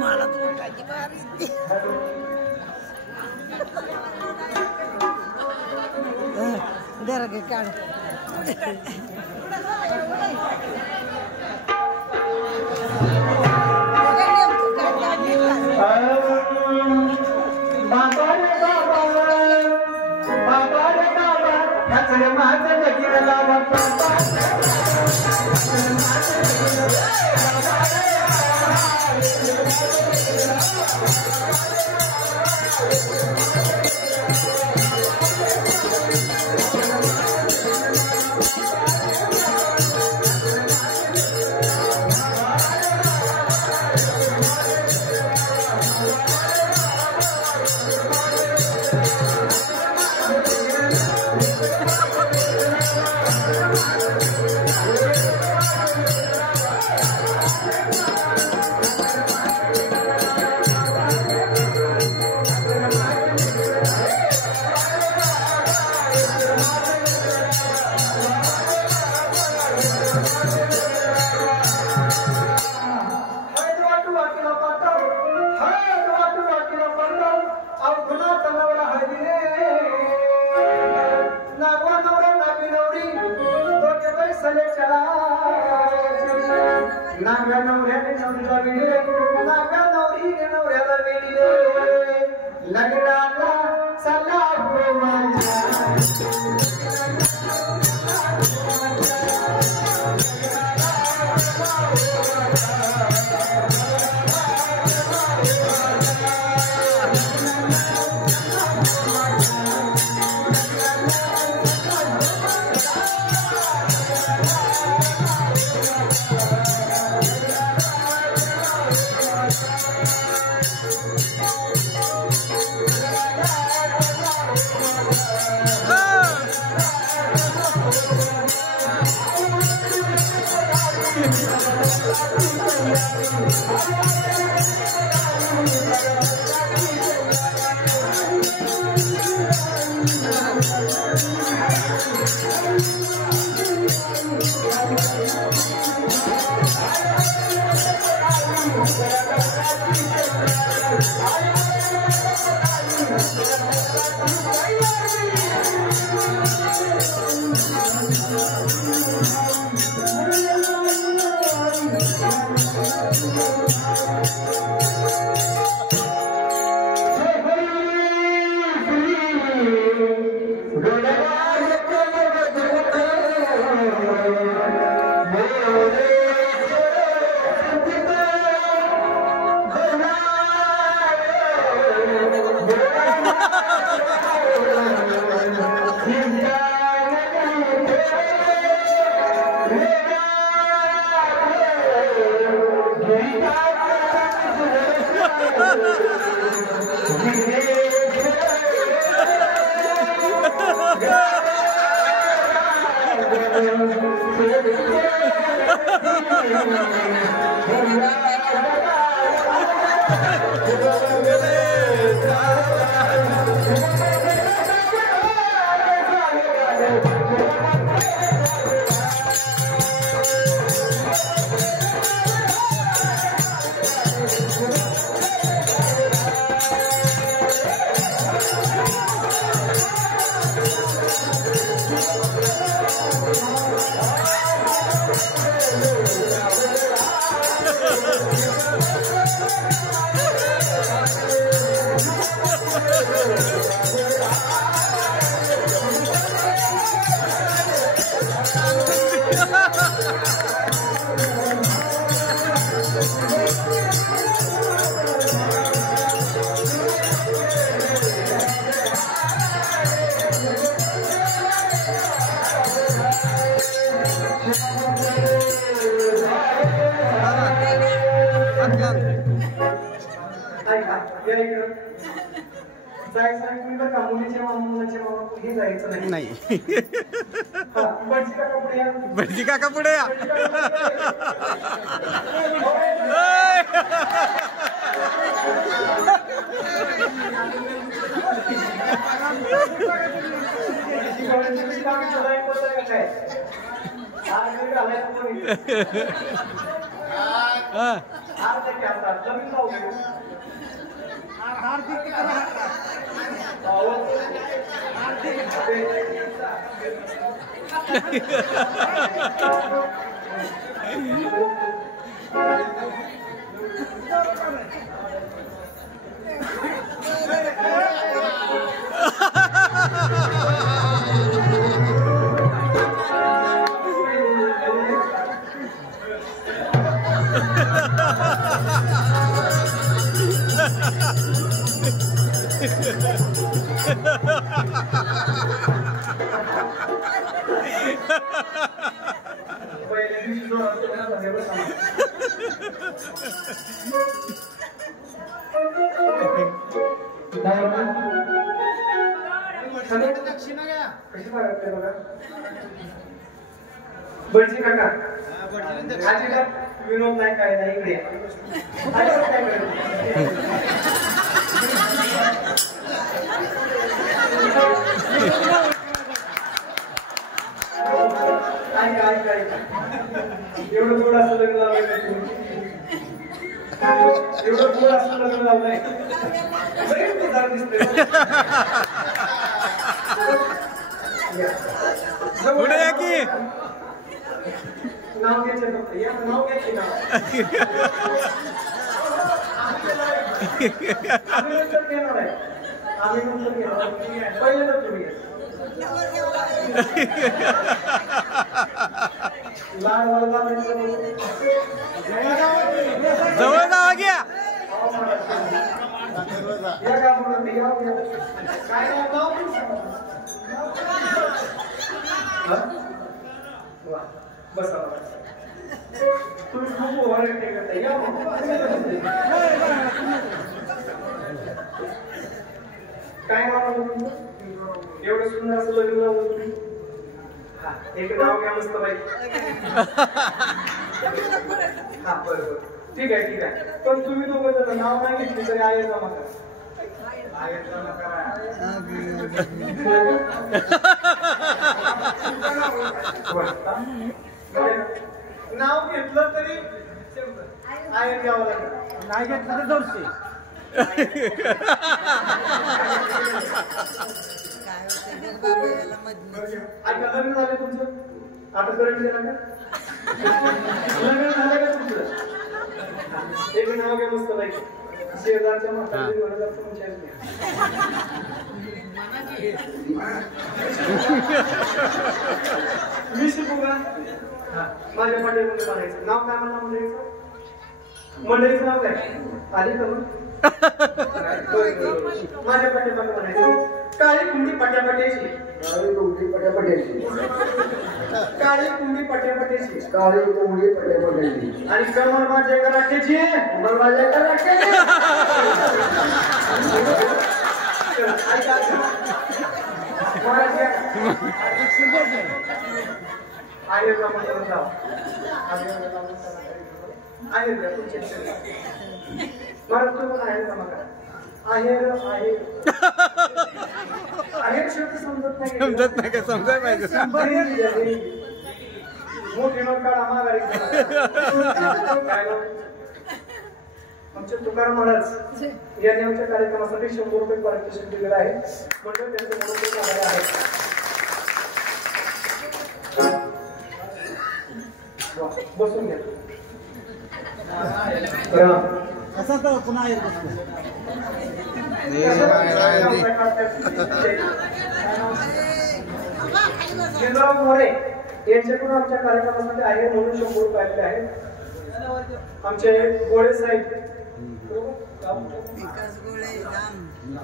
मला तर काची बारी दर के काढ नाही भटजी काका पुढे या. बडजी काका विनोद नाही काय नाही इकडे एवढं गोड असं लग्न लावलंय एवढं गोड असं लग्न लावलंय पुढे या की नाव घ्यायचं फक्त या नाव घ्यायचे ना आम्ही नंतर घेणार आहे आम्ही नंतर घेणार पहिले तर तुम्ही लाड वाला जवळ जावा घ्या या का म्हणून या काय नाव बसा तुम्ही खूप ओव्हरएक्टिंग करता या काय नाव एवढं सुंदर असं लग्न लावलं तुम्ही एक नाव घ्या मस्त बाई हा बरोबर ठीक आहे पण तुम्ही दोघं जर नाव नाही घेतली तरी आहे जमा करा नाव घेतलं तरी आहे द्यावं लागेल नाही घेतलं तर 200 ऐका लग्न झालं तुमचं आता करंट गेला का लग्न झालं का तुमचं एक नाव घ्या मस्त बाई शेजारच्या म्हातारी मी शिकू का माझ्या मंडळीमध्ये म्हणायचं नाव काय म्हणा मंडळीचं मंडळीचं नाव काय आधी का माझ्या पाठ्यापाठी म्हणायचं काळी कुंडी पट्यापट्याची काळी कुंडी पट्यापट्याची काळी कुंडी पट्यापट्याची काळी कुंडी पट्यापट्याची आणि कमर माझ्या कराट्याची कमर माझ्या कराट्याची आहे का म्हणून जाऊ आहे महाराष्ट्र पण आहे का मग आहे शब्द समजत नाही का समजाय पाहिजे मोठी नोट काढा माघारी आमचे तुकाराम महाराज यांनी आमच्या कार्यक्रमासाठी 100 रुपये पारितोषिक दिलेलं आहे म्हणजे त्यांचे मनोभाव आभार आहेत बसून घ्या असा तर पुन्हा येत चंद्रराव मोरे यांच्याकडून आमच्या कार्यक्रमासाठी आहे म्हणून 100 रुपये आलेले आहेत आमचे गोळे साहेब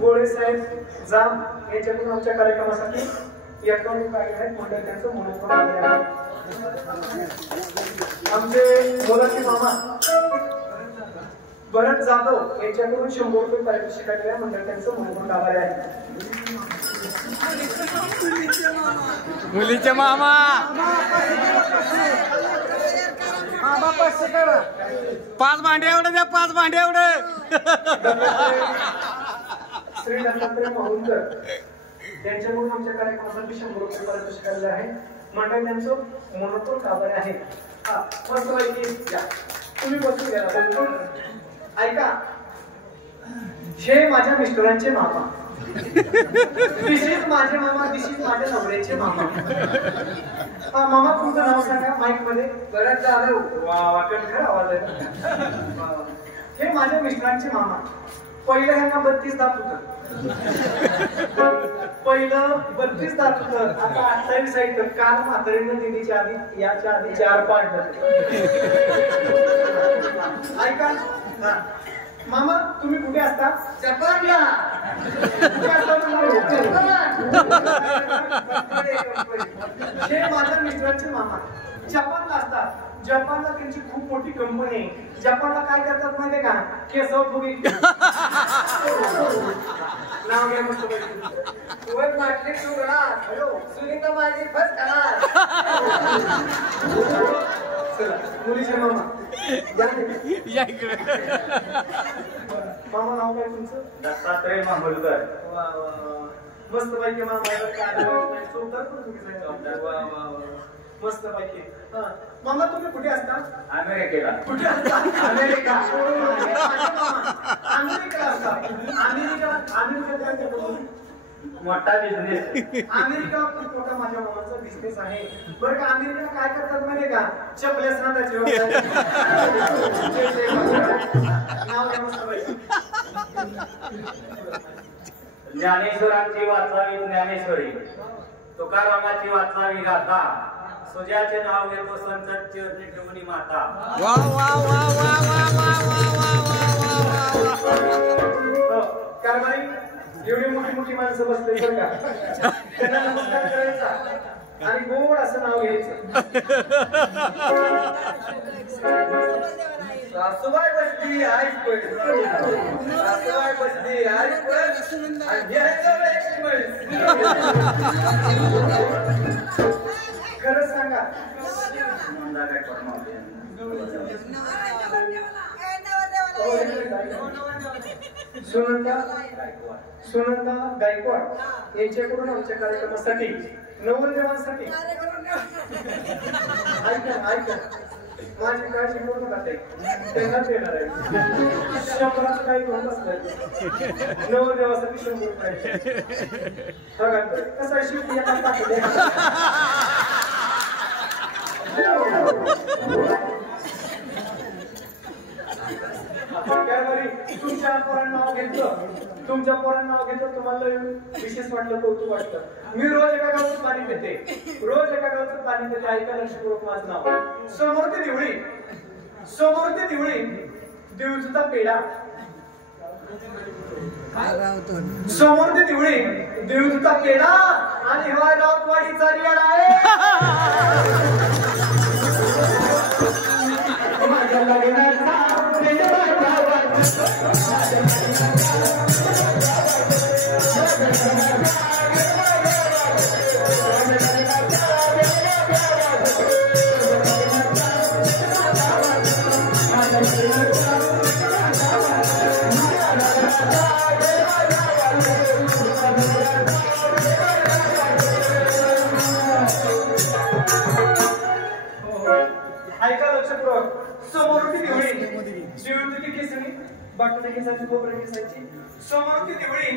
गोळे साहेब जाम यांच्याकडून आमच्या कार्यक्रमासाठी 51 रुपये आलेले आहेत मंडळ त्यांचं म्हणून आमचे मोलाचे मामा भरत जाधव यांच्याकडून 100 रुपये पारितोषिक आलेल्या मंडळ त्यांचं म्हणून आभारी आहे मुलीचे मामा 5 भांडे एवढं द्या 5 भांडे एवढं श्री दत्तात्रय माहुलकर त्यांच्याकडून आमच्या कार्यक्रमासाठी 100 रुपये पारितोषिक आलेले आहे. मंडळी त्यांचं मनोतोड काबारे आहे. हा मस्त माहिती या तुम्ही बसून घ्या. ऐका, हे माझ्या मिस्टरांचे मामा, दिस इज माझे मामा, दिस इज माझ्या नवऱ्याचे मामा. हा मामा, तुमचं नाव सांगा माईक मध्ये. बरंच झालं. वा वाटण खरं आवाज आहे. हे माझ्या मिस्टरांचे मामा. पहिलं ह्यांना 32 दात होतं. पहिलं 32 दात होतं, आता 28 आहे. तर काल म्हातारीनं दिदीच्या आधी याच्या आधी 4 पाडलं. ऐका मामा, तुम्ही कुठे असता? जपानला. हे माझ्या मिस्टरांचे मामा जपानला असतात. जपानला त्यांची खूप मोठी कंपनी आहे. जपानला काय करतात माहितीये का? केस फुगी. नाव घ्या मस्त पैकी. वर माटली सुगडा. हॅलो सुनीता माझी फर्स्ट क्लास. चला मुलीचे मामा या इकडे. मामा नाव काय तुमचं? दत्तात्रय मांबोलकर. वा वा वा मस्त पैकी मामा. मस्त पैकी. मामा तुम्ही कुठे असता? अमेरिकेला. कुठे असता? अमेरिका. अमेरिका असता. अमेरिका काय करतो? मोठा बिझनेस. अमेरिका खूप मोठा माझ्या मामाचा बिझनेस आहे. बरं का, अमेरिकेला काय करतात माहितीये का? चपलेच ना त्याची. नाव घ्या मस्त पैकी. ज्ञानेश्वरांची वाचावी ज्ञानेश्वरी, तुकारामाची वाचावी गाथा, सुजाचे नाव घेतो संत चरणी ठेवणी माता. वा वा वा वा वा वा वा वा वा. कारभारी एवढी मोठी मोठी माणसं बसले बरं का, त्यांना नमस्कार करायचा आणि गोड असं नाव घ्यायचं. सासूबाई बसली आईच पड, सासूबाई बसली आईच पड आणि घ्यायचं खरं सांगा. सुनंदा गायकवाड यांच्याकडून आमच्या कार्यक्रमासाठी नवरदेवांसाठी ऐका माझी काळजी पूर्ण करते. त्यांनाच येणार आहे. 100चं काही घेऊन बसलं नवरदेवासाठी 100 रुपये. कसं आहे शिवटी तुमच्या पोरांना नाव घेतलं, तुम्हाला विशेष वाटलं, कौतुक वाटलं. मी रोज एका गावाचं पाणी पिते, ऐका लक्षपूर्वक माझं नाव. समोर ते दिवळी दिवचा पेढा. समोर ते दिवळी दिवचा पेढा आणि हवा गाववाडीचा रियाडा आहे. माझ्या लग्नाचा ऐका लक्षपूर्वक. समोर ती दिवळी केसनी बाटली केसाची खोबरं केसाची. समोर ती दिवळी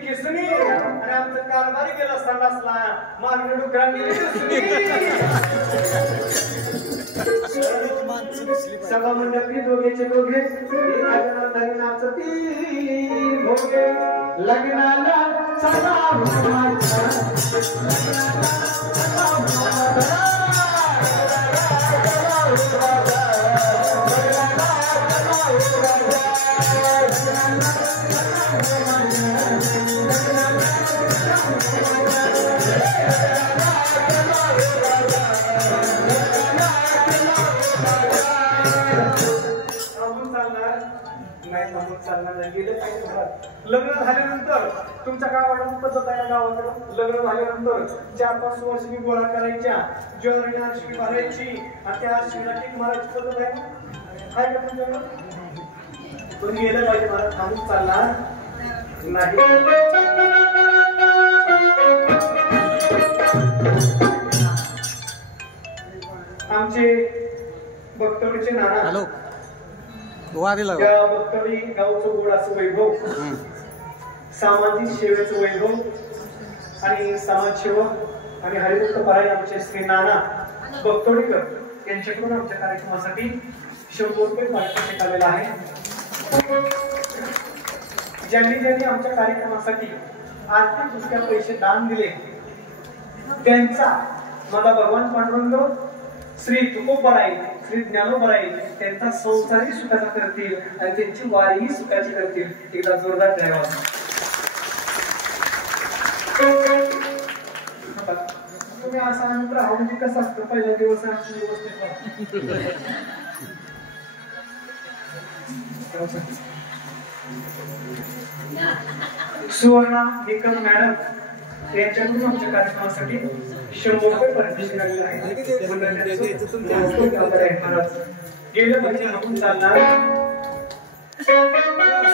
केसनी आणि आमचं कारभारी गेला संडासला मागणी डुकरा गेली. सभा मंडपी दोघेचे दोघे लग्नाचं ती भोगे लग्नाला लग्न झाल्यानंतर तुमच्या गावाकडून पद्धत आहे. गावाकडून लग्न झाल्यानंतर 4-5 वर्ष मी गोळा करायच्या, ज्वेलरी आरशी भरायची आणि त्या आरशीला टीक मारायची पद्धत आहे काय का तुमच्याकडं? पण गेलं पाहिजे, मला थांबून चालणार नाही. आमचे बक्तवडीचे नाना हॅलो वारीला त्या बक्तवडी गावचं गोड असं वैभव, सामाजिक सेवेचं वैभव आणि समाजसेवक आणि हरिभक्त परायण आमचे श्री नाना बक्तवडीकर यांच्याकडून आमच्या कार्यक्रमासाठी 100 रुपये पारितोषिक आलेलं आहे. ज्यांनी आमच्या कार्यक्रमासाठी आर्थिक दृष्ट्या पैसे दान दिले त्यांचा मला भगवान पांडुरंग, श्री तुकोबराई, श्री ज्ञानोबराई त्यांचा संसारही सुखाचा करतील आणि त्यांची वारीही सुखाची करतील. एकदा जोरदार धन्यवाद. तुम्ही असा आनंद राहा म्हणजे कसं असतं पहिला दिवस सुवर्णा निकम मॅडम यांच्याकडून आमच्या कार्यक्रमासाठी 100 रुपये पारितोषिक आलेलं आहे. गेलं म्हणजे आपण चालणार